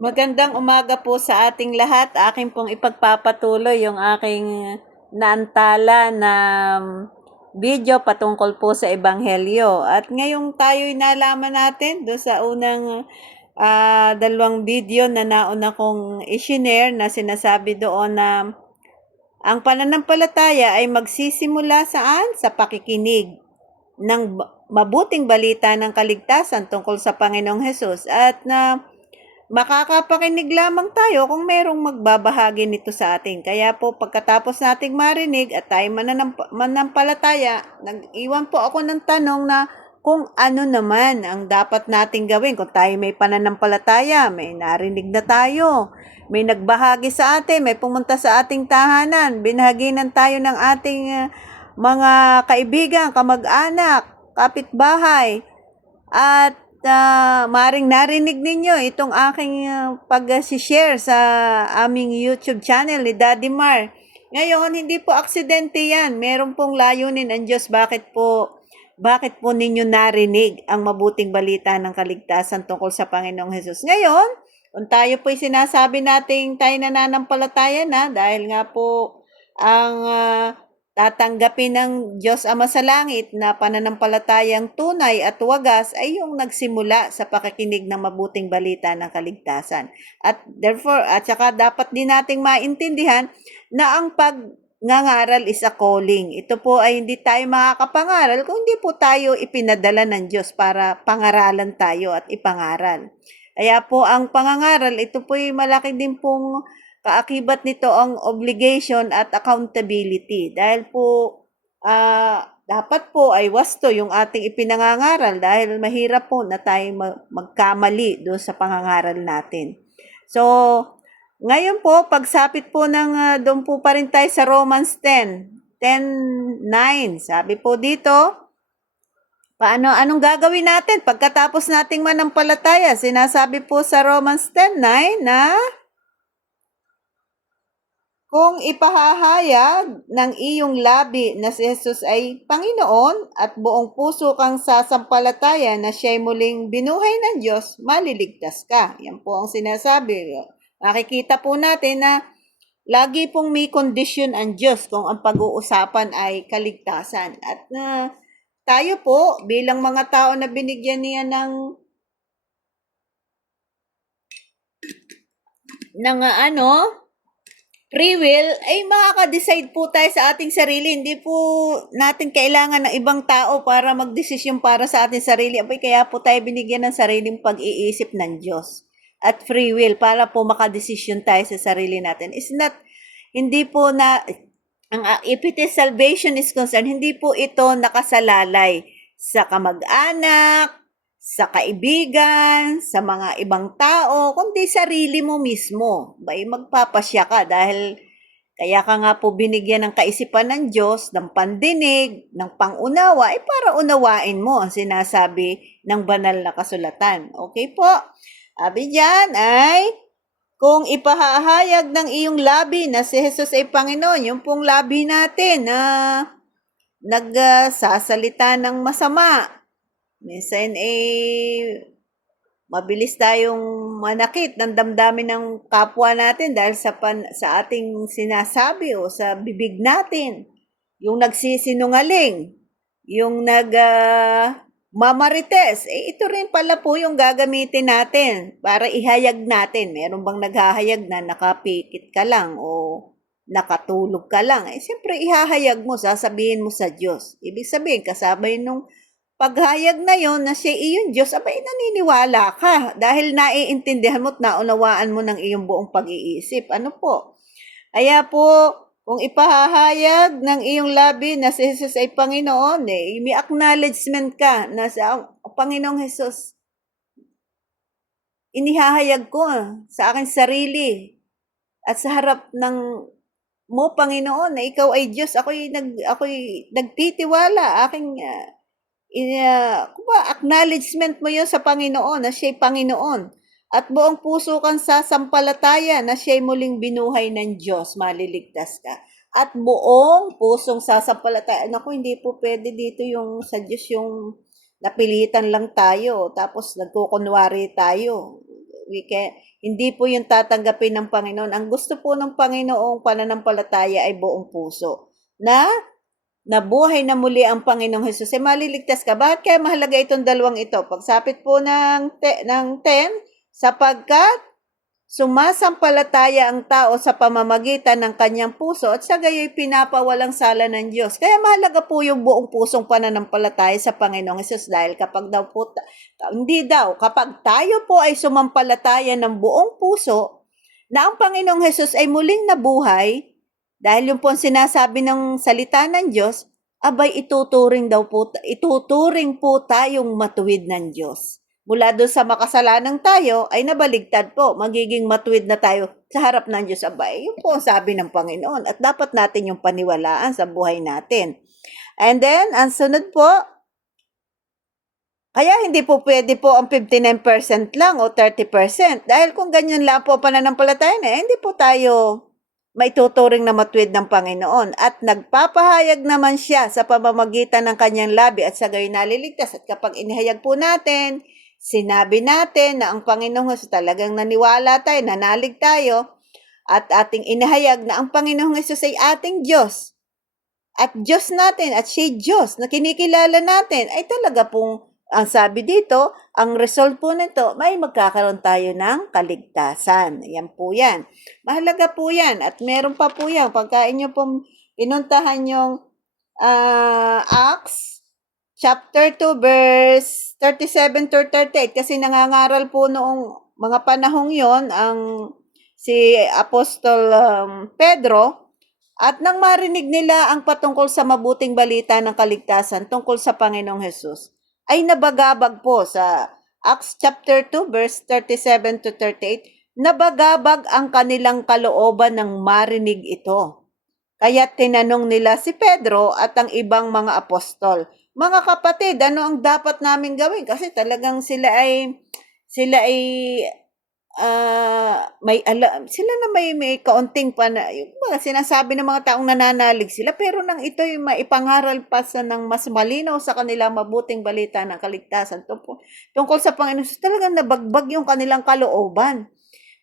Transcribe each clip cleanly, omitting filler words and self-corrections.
Magandang umaga po sa ating lahat. Akin pong ipagpapatuloy yung aking naantala na video patungkol po sa Ebanghelyo. At ngayong tayo'y nalaman natin do sa unang dalawang video na nauna kong ishiner na sinasabi doon na ang pananampalataya ay magsisimula saan? Sa pakikinig ng mabuting balita ng kaligtasan tungkol sa Panginoong Hesus at na makakapakinig lamang tayo kung merong magbabahagi nito sa atin. Kaya po pagkatapos nating marinig at tayo manampalataya, nag-iwan po ako ng tanong na kung ano naman ang dapat nating gawin kung tayo may pananampalataya, may narinig na tayo, may nagbahagi sa atin, may pumunta sa ating tahanan, binahaginan tayo ng ating mga kaibigan, kamag-anak, kapitbahay, at maring narinig ninyo itong aking pag-share sa aming YouTube channel ni Daddy Mar. Ngayon, hindi po aksidente yan. Meron pong layunin ang Diyos. Bakit po ninyo narinig ang mabuting balita ng kaligtasan tungkol sa Panginoong Hesus? Ngayon, kung tayo po'y sinasabi nating tayo nananampalataya na dahil nga po ang tatanggapin ng Diyos Ama sa Langit na pananampalatayang tunay at wagas ay yung nagsimula sa pakikinig ng mabuting balita ng kaligtasan. At therefore, at saka dapat din nating maintindihan na ang pagngangaral is a calling. Ito po ay hindi tayo makakapangaral kung hindi po tayo ipinadala ng Diyos para pangaralan tayo at ipangaral. Kaya po ang pangangaral, ito po ay malaki din pong kaakibat nito ang obligation at accountability. Dahil po, dapat po ay wasto yung ating ipinangangaral dahil mahirap po na tayo magkamali doon sa pangangaral natin. So, ngayon po, pagsapit po ng doon po pa rin tayo sa Romans 10:9. Sabi po dito, anong gagawin natin pagkatapos nating manampalataya? Sinasabi po sa Romans 10:9 na kung ipahahayag ng iyong labi na si Jesus ay Panginoon at buong puso kang sasampalataya na siya'y muling binuhay ng Diyos, maliligtas ka. Yan po ang sinasabi. Makikita po natin na lagi pong may kondisyon ang Diyos kung ang pag-uusapan ay kaligtasan. At tayo po bilang mga tao na binigyan niya ng free will, ay makaka-decide po tayo sa ating sarili. Hindi po natin kailangan ng ibang tao para magdesisyon para sa ating sarili. Abay, kaya po tayo binigyan ng sariling pag-iisip ng Diyos. At free will para po makadesisyon tayo sa sarili natin. It's not, hindi po na, if it is salvation is concerned, hindi po ito nakasalalay sa kamag-anak, sa kaibigan, sa mga ibang tao, kundi sarili mo mismo. Bay, magpapasya ka dahil kaya ka nga po binigyan ng kaisipan ng Diyos, ng pandinig, ng pangunawa, para unawain mo ang sinasabi ng banal na kasulatan. Okay po? Sabi dyan ay, kung ipahahayag ng iyong labi na si Jesus ay Panginoon, yung pong labi natin na nagsasalita ng masama, minsan mabilis tayong manakit ng damdamin ng kapwa natin dahil sa ating sinasabi o sa bibig natin. Yung nagsisinungaling, yung mamarites, ito rin pala po yung gagamitin natin para ihayag natin. Meron bang naghahayag na nakapikit ka lang o nakatulog ka lang? Siyempre ihahayag mo, sasabihin mo sa Diyos. Ibig sabihin, kasabay nung paghayag na yon na siya iyon Diyos, abay naniniwala ka dahil naiintindihan mo at naunawaan mo ng iyong buong pag-iisip. Ano po? Kaya po, kung ipahahayag ng iyong labi na si Jesus ay Panginoon, may acknowledgement ka na sa Panginoong Jesus, inihahayag ko sa aking sarili at sa harap ng mo, Panginoon, na ikaw ay Diyos. Ako'y nagtitiwala, aking acknowledgement mo yun sa Panginoon na siya'y Panginoon. At buong puso kang sasampalataya na siya'y muling binuhay ng Diyos, maliligtas ka. At buong pusong sasampalataya. Naku, hindi po pwede dito yung sa Diyos yung napilitan lang tayo, tapos nagkukunwari tayo. Hindi po yung tatanggapin ng Panginoon. Ang gusto po ng Panginoong pananampalataya ay buong puso. Na nabuhay na muli ang Panginoong Hesus. Maliligtas ka. Bakit kaya mahalaga itong dalawang ito? Pagsapit po ng 10, sapagkat sumasampalataya ang tao sa pamamagitan ng kanyang puso at sa gayoy pinapawalang sala ng Diyos. Kaya mahalaga po yung buong pusong pananampalataya sa Panginoong Hesus dahil kapag tayo po ay sumampalataya ng buong puso na ang Panginoong Hesus ay muling nabuhay, dahil yung po ang sinasabi ng salita ng Diyos, abay ituturing po tayong matuwid ng Diyos. Mula doon sa makasalanang tayo ay nabaligtad po. Magiging matuwid na tayo sa harap ng Diyos. Abay, yun po ang sabi ng Panginoon. At dapat natin yung paniwalaan sa buhay natin. And then, ang sunod po, kaya hindi po pwede po ang 59% lang o 30%. Dahil kung ganyan lang po pananampalataya na, hindi po tayo maituturing na matuwid ng Panginoon. At nagpapahayag naman siya sa pamamagitan ng kanyang labi at sa gayon naliligtas. At kapag inihayag po natin, sinabi natin na ang Panginoong Hesus, talagang naniwala tayo, nanalig tayo, at ating inihayag na ang Panginoong Hesus ay ating Diyos. At Diyos natin, at siya Diyos na kinikilala natin, ay talaga pong, ang sabi dito, ang result po nito, may magkakaroon tayo ng kaligtasan. Yan po yan. Mahalaga po yan. At meron pa po yan. Pagka inyo pong inuntahan yung Acts, chapter 2, verse 37 to 38, kasi nangangaral po noong mga panahong yon ang si Apostol Pedro, at nang marinig nila ang patungkol sa mabuting balita ng kaligtasan tungkol sa Panginoong Hesus, ay nabagabag po sa Acts chapter 2, verse 37 to 38, nabagabag ang kanilang kalooban ng marinig ito. Kaya tinanong nila si Pedro at ang ibang mga apostol, mga kapatid, ano ang dapat namin gawin? Kasi talagang sila ay sila na may kaunting yung mga sinasabi ng mga taong nananalig sila, pero nang ito'y maipangaral pa sa ng mas malinaw sa kanila mabuting balita ng kaligtasan tungkol sa Panginoon, talagang nabagbag yung kanilang kalooban.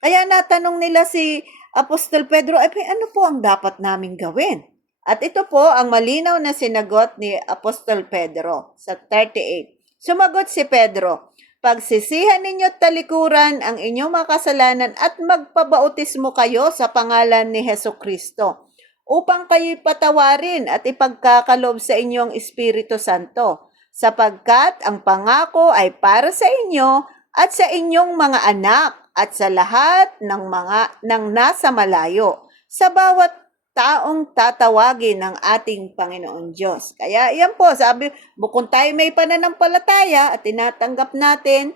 Kaya natanong nila si Apostol Pedro, ano po ang dapat naming gawin? At ito po ang malinaw na sinagot ni Apostol Pedro sa 38. Sumagot si Pedro, pagsisihan ninyo at talikuran ang inyong mga kasalanan at magpabautismo kayo sa pangalan ni Hesukristo upang kayo'y patawarin at ipagkakaloob sa inyong Espiritu Santo, sapagkat ang pangako ay para sa inyo at sa inyong mga anak at sa lahat ng nasa malayo, sa bawat taong tatawagin ng ating Panginoon Diyos. Kaya yan po, sabi, kung tayo may pananampalataya at tinatanggap natin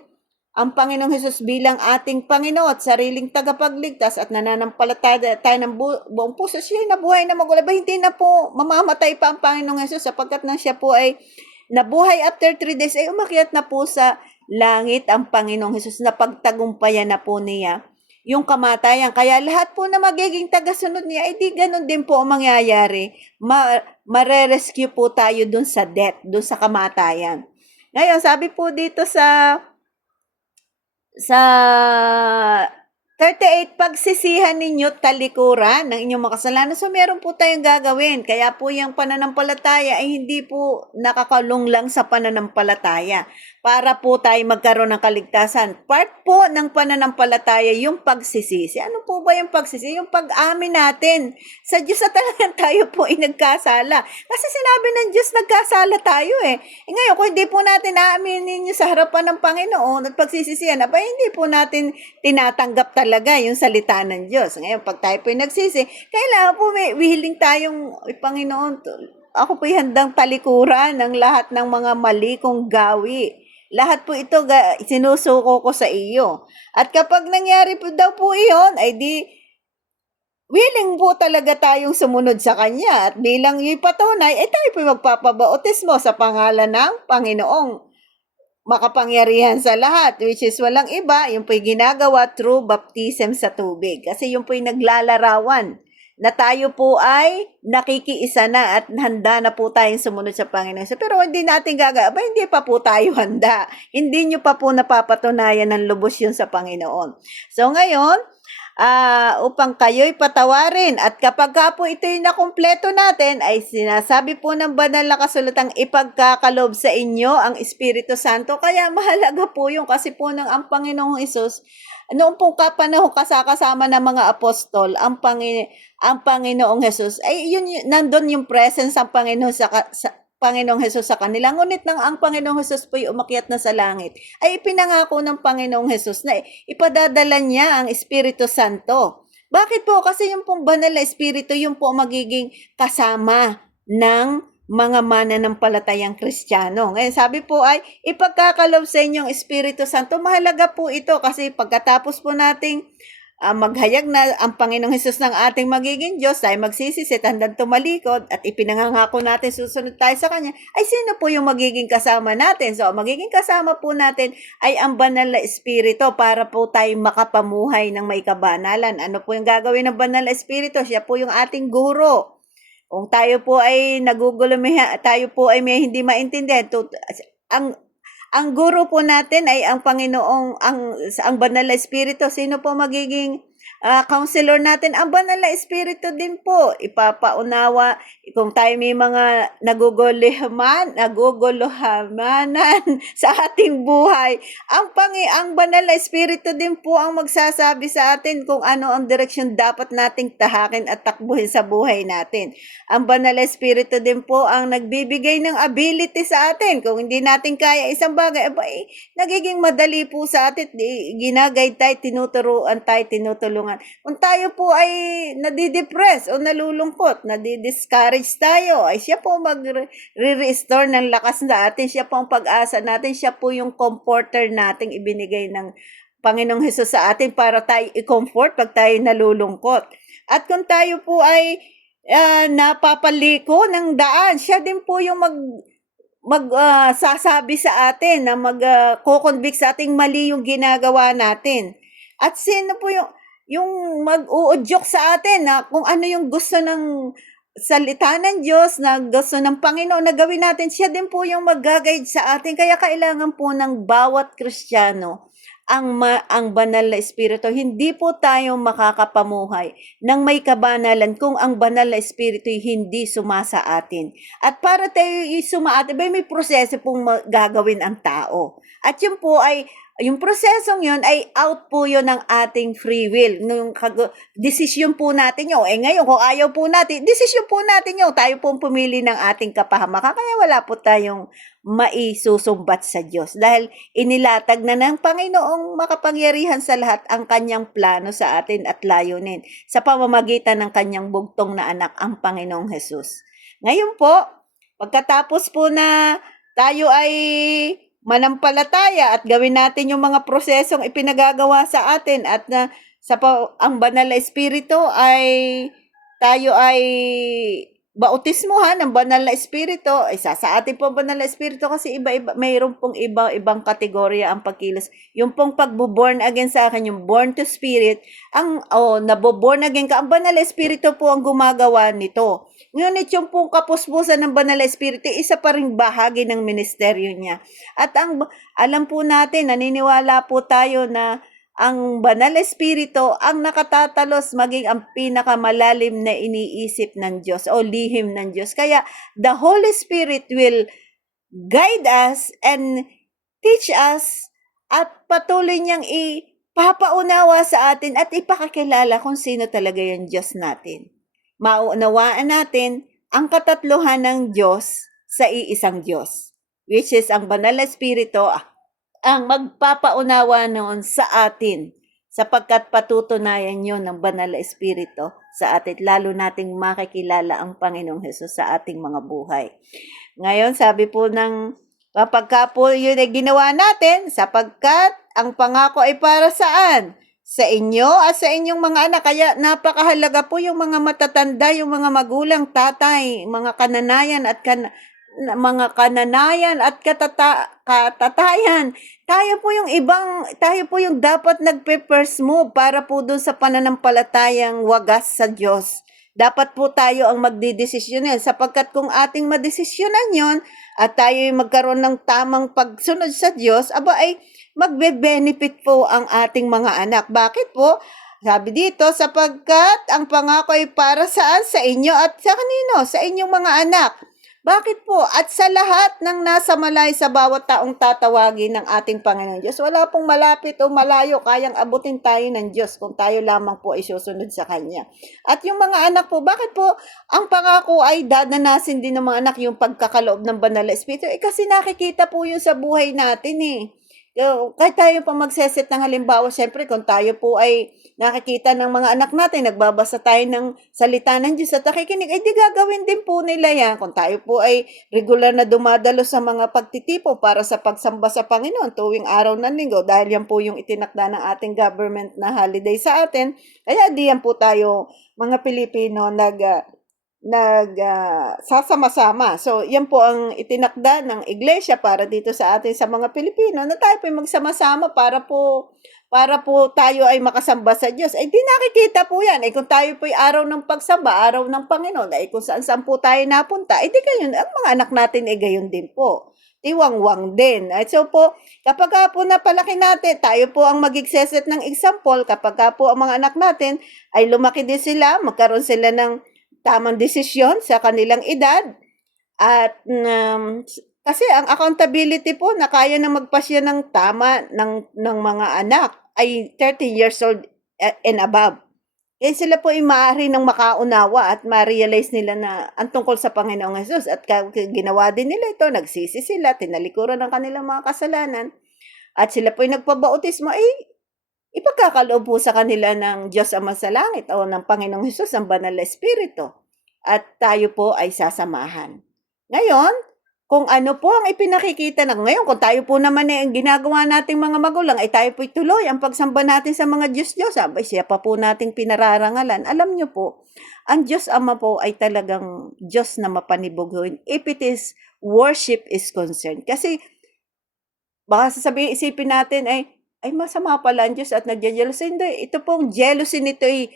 ang Panginoong Hesus bilang ating Panginoon at sariling tagapagligtas at nananampalataya tayo ng buong puso, siya nabuhay na magulay. Hindi na po mamamatay pa ang Panginoong Hesus sapagkat na siya po ay nabuhay after 3 days, ay umakyat na po sa langit ang Panginoong Hesus na pagtagumpayan na po niya yung kamatayan. Kaya lahat po na magiging tagasunod niya, ay di ganun din po ang mangyayari. Mare-rescue po tayo dun sa death, dun sa kamatayan. Ngayon, sabi po dito sa 38, pagsisihan ninyo talikuran ng inyong makasalanan. So, meron po tayong gagawin. Kaya po yung pananampalataya ay hindi po nakakalung lang sa pananampalataya para po tayo magkaroon ng kaligtasan. Part po ng pananampalataya yung pagsisisi. Ano po ba yung pagsisisi? Yung pag-amin natin sa Diyos na talagang tayo po ay nagkasala. Kasi sinabi ng Diyos, nagkasala tayo eh. Ngayon, kung hindi po natin aaminin yun sa harapan ng Panginoon at pagsisisihan, hindi po natin tinatanggap talaga yung salita ng Diyos. Ngayon, pag tayo po ay nagsisi, kailangan po may wihiling tayong, Panginoon, ako po handang talikuran ng lahat ng mga mali kong gawi. Lahat po ito sinusuko ko sa iyo. At kapag nangyari po daw po iyon, ay di willing po talaga tayong sumunod sa Kanya. At bilang yung patunay, ay tayo po magpapabautismo sa pangalan ng Panginoong makapangyarihan sa lahat, which is walang iba, yung po'y ginagawa through baptism sa tubig. Kasi yung po'y naglalarawan na tayo po ay nakikiisa na at handa na po tayong sumunod sa Panginoon. Pero hindi natin gagawin, hindi pa po tayo handa. Hindi nyo pa po napapatunayan ng lubos yun sa Panginoon. So ngayon, upang kayo'y patawarin. At kapag ka po ito'y nakumpleto natin, ay sinasabi po ng banal na kasulatang ipagkakalob sa inyo ang Espiritu Santo. Kaya mahalaga po yun kasi po ng ang Panginoong Hesus, noong pong panahon kasama ng mga apostol, ang Panginoong Hesus, ay nandun yung presence ng Panginoon sa Panginoong Hesus sa kanila. Ngunit nang ang Panginoong Hesus po'y umakyat na sa langit, ay ipinangako ng Panginoong Hesus na ipadadala niya ang Espiritu Santo. Bakit po? Kasi yung pong banal na Espiritu, yung po magiging kasama ng mga mananampalatayang Kristiyano. Ngayon sabi po ay ipagkakalob sa inyong Espiritu Santo. Mahalaga po ito kasi pagkatapos po nating maghayag na ang Panginoong Hesus ng ating magiging Diyos, tayo magsisisi, handang tumalikod, at ipinangangako natin susunod tayo sa Kanya, ay sino po yung magiging kasama natin? So, magiging kasama po natin ay ang banal na Espiritu para po tayo makapamuhay ng may kabanalan. Ano po yung gagawin ng banal na Espiritu? Siya po yung ating guro. Kung tayo po ay nagugulo, tayo po ay may hindi maintindihan, ang guro po natin ay ang Panginoong, ang banal na Espiritu. Sino po magiging counselor natin? Ang banal na Espiritu din po. Ipapaunawa, kung tayo may mga naguguluhamanan sa ating buhay, ang banal na Espiritu din po ang magsasabi sa atin kung ano ang direksyon dapat nating tahakin at takbuhin sa buhay natin. Ang banal na Espiritu din po ang nagbibigay ng ability sa atin. Kung hindi natin kaya isang bagay, nagiging madali po sa atin. Ginagay tayo, tinuturuan tayo, tinutulungan. Kung tayo po ay nadidepress o nalulungkot, nadidiscourage tayo, ay siya po mag-restore ng lakas natin. Siya po ang pag-asa natin. Siya po yung comforter nating ibinigay ng Panginoong Hesus sa atin para tayo i-comfort pag tayo nalulungkot. At kung tayo po ay napapaliko ng daan, siya din po yung sasabi sa atin na ko-convict sa ating mali yung ginagawa natin. At sino po yung mag-uudyok sa atin na kung ano yung gusto ng salita ng Diyos, na gusto ng Panginoon na gawin natin, siya din po yung mag-guide sa atin. Kaya kailangan po ng bawat Kristiyano ang banal na Espiritu. Hindi po tayo makakapamuhay ng may kabanalan kung ang banal na Espiritu hindi sumasa atin. At para tayo sumaatin, may proseso pong gagawin ang tao. At yun po ay, yung prosesong yun ay out po yun ng ating free will. Desisyon po natin yun. Ngayon, kung ayaw po natin, desisyon po natin yun. Tayo po pumili ng ating kapahamakan. Kaya wala po tayong maisusumbat sa Diyos. Dahil inilatag na ng Panginoong makapangyarihan sa lahat ang kanyang plano sa atin at layunin sa pamamagitan ng kanyang bugtong na anak, ang Panginoong Hesus. Ngayon po, pagkatapos po na tayo ay manampalataya at gawin natin yung mga prosesong ipinagagawa sa atin at ang banal na Espiritu ay tayo ay bautismuhan ng banal na Espiritu. Sa atin po banal na Espiritu kasi iba-iba, mayroon pong iba-ibang kategorya ang pagkilos. Yung pong pagbo-born again sa akin, yung born to Spirit, naboborn again ka, ang banal na Espiritu po ang gumagawa nito. Ngunit yung pong kapuspusan ng banal na Espiritu, isa pa ring bahagi ng ministeryo niya. At alam po natin, naniniwala po tayo na ang banal na Espiritu ang nakatatalos maging ang pinakamalalim na iniisip ng Diyos o lihim ng Diyos. Kaya the Holy Spirit will guide us and teach us at patuloy niyang ipapaunawa sa atin at ipakakilala kung sino talaga yung Diyos natin. Maunawaan natin ang katatluhan ng Diyos sa iisang Diyos, which is ang banal na Espiritu ang magpapaunawa noon sa atin sapagkat patutunayan yun ng banal na Espiritu sa atin, lalo nating makikilala ang Panginoong Hesus sa ating mga buhay. Ngayon, sabi po kapag po yun ay ginawa natin, sapagkat ang pangako ay para saan? Sa inyo at sa inyong mga anak. Kaya napakahalaga po yung mga matatanda, yung mga magulang, tatay, mga kananayan at katatayan. Tayo po yung dapat nagpe-first move para po doon sa pananampalatayang wagas sa Diyos. dapat po tayo ang magdidesisyonan sapagkat kung ating madesisyonan yon at tayo magkaroon ng tamang pagsunod sa Diyos, aba ay magbe-benefit po ang ating mga anak. Bakit po? Sabi dito, sapagkat ang pangako ay para saan? Sa inyo at sa kanino? Sa inyong mga anak. Bakit po? At sa lahat ng nasa malay sa bawat taong tatawagin ng ating Panginoon Diyos, wala pong malapit o malayo, kayang abutin tayo ng Diyos kung tayo lamang po ay susunod sa Kanya. At yung mga anak po, bakit po ang pangako ay dadanasin din ng mga anak yung pagkakaloob ng Banal na Espiritu? Kasi nakikita po yun sa buhay natin eh. Kahit tayo pa magseset ng halimbawa, syempre kung tayo po ay nakikita ng mga anak natin, nagbabasa tayo ng salita ng Diyos at nakikinig, ay di gagawin din po nila yan. Kung tayo po ay regular na dumadalo sa mga pagtitipo para sa pagsamba sa Panginoon tuwing araw ng linggo, dahil yan po yung itinakda ng ating government na holiday sa atin, kaya di yan po tayo mga Pilipino sasama-sama. So, yan po ang itinakda ng iglesia para dito sa atin sa mga Pilipino na tayo po magsama-sama para po tayo ay makasamba sa Diyos. Ay di nakikita po yan. Kung tayo po ay araw ng pagsamba, araw ng Panginoon, ay kung saan-saan po tayo napunta, di gayon, ang mga anak natin ay gayon din po. Tiwangwang din. So po, kapag po napalaki natin, tayo po ang magigseset ng example, kapag po ang mga anak natin ay lumaki din sila, magkaroon sila ng tamang desisyon sa kanilang edad at kasi ang accountability po na kaya na magpasya ng tama ng mga anak ay 30 years old and above. Kaya sila po ay maaari ng makaunawa at ma-realize nila na ang tungkol sa Panginoong Jesus at ginawa din nila ito, nagsisi sila, tinalikuran ng kanilang mga kasalanan at sila po ay nagpabautismo, ay ipagkakaloob po sa kanila ng Diyos Ama sa langit o ng Panginoong Hesus ang Banal na Espiritu. At tayo po ay sasamahan. Ngayon, kung ano po ang ipinakikita ngayon, kung tayo po naman ay ang ginagawa nating mga magulang, ay tayo po tuloy ang pagsamba natin sa mga Diyos-Diyos. Abay, siya pa po nating pinararangalan. Alam niyo po, ang Diyos Ama po ay talagang Diyos na mapanibuguin if it is worship is concerned. Kasi, baka isipin natin ay masama pala ang Diyos at nagje-jealousy. Hindi, ito pong jealousy nito ay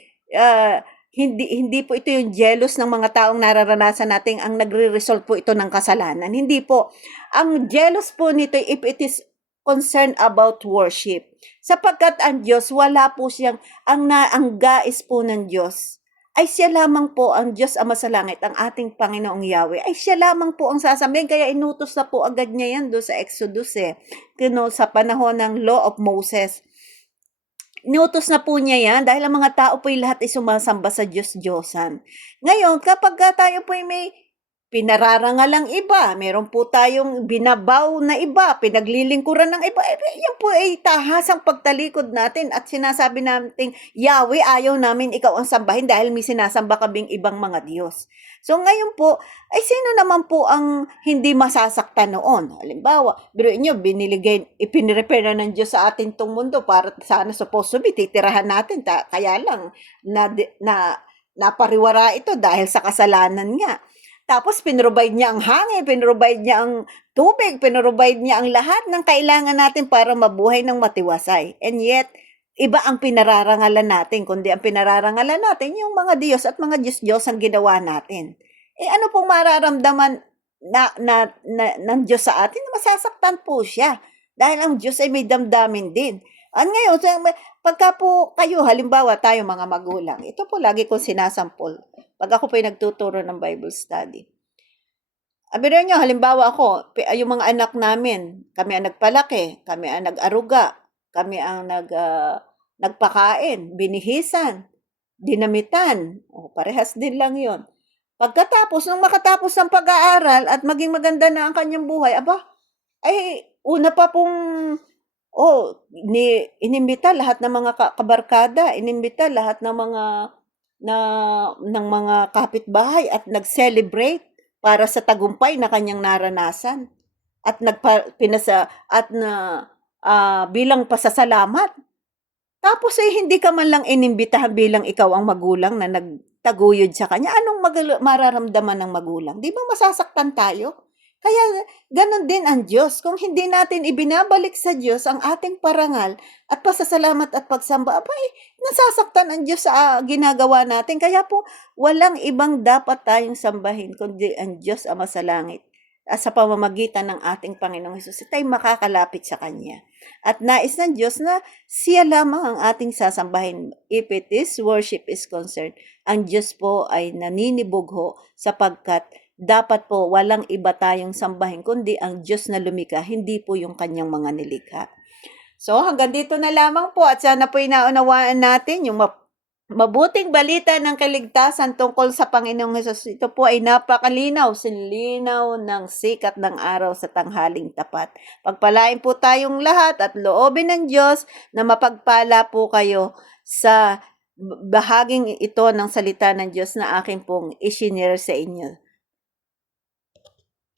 hindi po ito yung jealous ng mga taong nararanasan natin ang nagre-result po ito ng kasalanan. Hindi po. Ang jealous po nito if it is concerned about worship. Sapagkat ang Diyos, wala po siyang, ang gais po ng Diyos ay siya lamang po ang Diyos Ama sa langit, ang ating Panginoong Yahweh, ay siya lamang po ang sasabihin. Kaya inutos na po agad niya yan doon sa Exodus sa panahon ng Law of Moses. Inutos na po niya yan dahil ang mga tao po lahat ay sumasamba sa Diyos-Diyosan. Ngayon, kapag tayo po may pinararangalang iba, meron po tayong binabaw na iba, pinaglilingkuran ng iba, yan po ay tahasang pagtalikod natin at sinasabi natin, Yahweh, ayaw namin ikaw ang sambahin dahil may sinasamba kaming ibang mga Diyos. So ngayon po, ay sino naman po ang hindi masasaktan noon? Halimbawa, biruin nyo, ipinirepare na ng Diyos sa atin tong mundo para sana supposed to be, titirahan natin, kaya lang napariwara ito dahil sa kasalanan nga. Tapos pinrovide niya ang hangin, pinrovide niya ang tubig, pinrovide niya ang lahat ng kailangan natin para mabuhay ng matiwasay. And yet, iba ang pinararangalan natin, kundi ang pinararangalan natin yung mga Diyos at mga Diyos-Diyos ang ginawa natin. Ano pong mararamdaman ng Diyos sa atin? Masasaktan po siya. Dahil ang Diyos ay may damdamin din. At ngayon, pagka po kayo, halimbawa tayo mga magulang, ito po lagi kong sinasampol. Pag ako po ay nagtuturo ng Bible study. Abirin nyo, halimbawa ako, yung mga anak namin, kami ang nagpalaki, kami ang nag-aruga, kami ang nagpakain, binihisan, dinamitan. Parehas din lang yon. Nung makatapos ng pag-aaral at maging maganda na ang kanyang buhay, ay una pa pong inimbita lahat ng mga kabarkada, inimbita lahat ng mga kapitbahay at nag-celebrate para sa tagumpay na kanyang naranasan at bilang pasasalamat. Tapos hindi ka man lang inimbitahan bilang ikaw ang magulang na nagtaguyod sa kanya. Anong mararamdaman ng magulang? Di ba masasaktan tayo? Kaya ganon din ang Diyos. Kung hindi natin ibinabalik sa Diyos ang ating parangal at pasasalamat at pagsamba, abay, nasasaktan ang Diyos sa ginagawa natin. Kaya po, walang ibang dapat tayong sambahin kundi ang Diyos Ama sa langit. Sa pamamagitan ng ating Panginoong Hesus, tayo makakalapit sa Kanya. At nais ng Diyos na siya lamang ang ating sasambahin. If it is worship is concerned, ang Diyos po ay naninibugho sapagkat dapat po walang iba tayong sambahin kundi ang Diyos na lumikha, hindi po yung kanyang mga nilikha. So hanggang dito na lamang po at sana po inaunawaan natin yung mabuting balita ng kaligtasan tungkol sa Panginoong Hesus. Ito po ay napakalinaw, sinlinaw ng sikat ng araw sa tanghaling tapat. Pagpalain po tayong lahat at loobin ng Diyos na mapagpala po kayo sa bahaging ito ng salita ng Diyos na aking pong isinare sa inyo.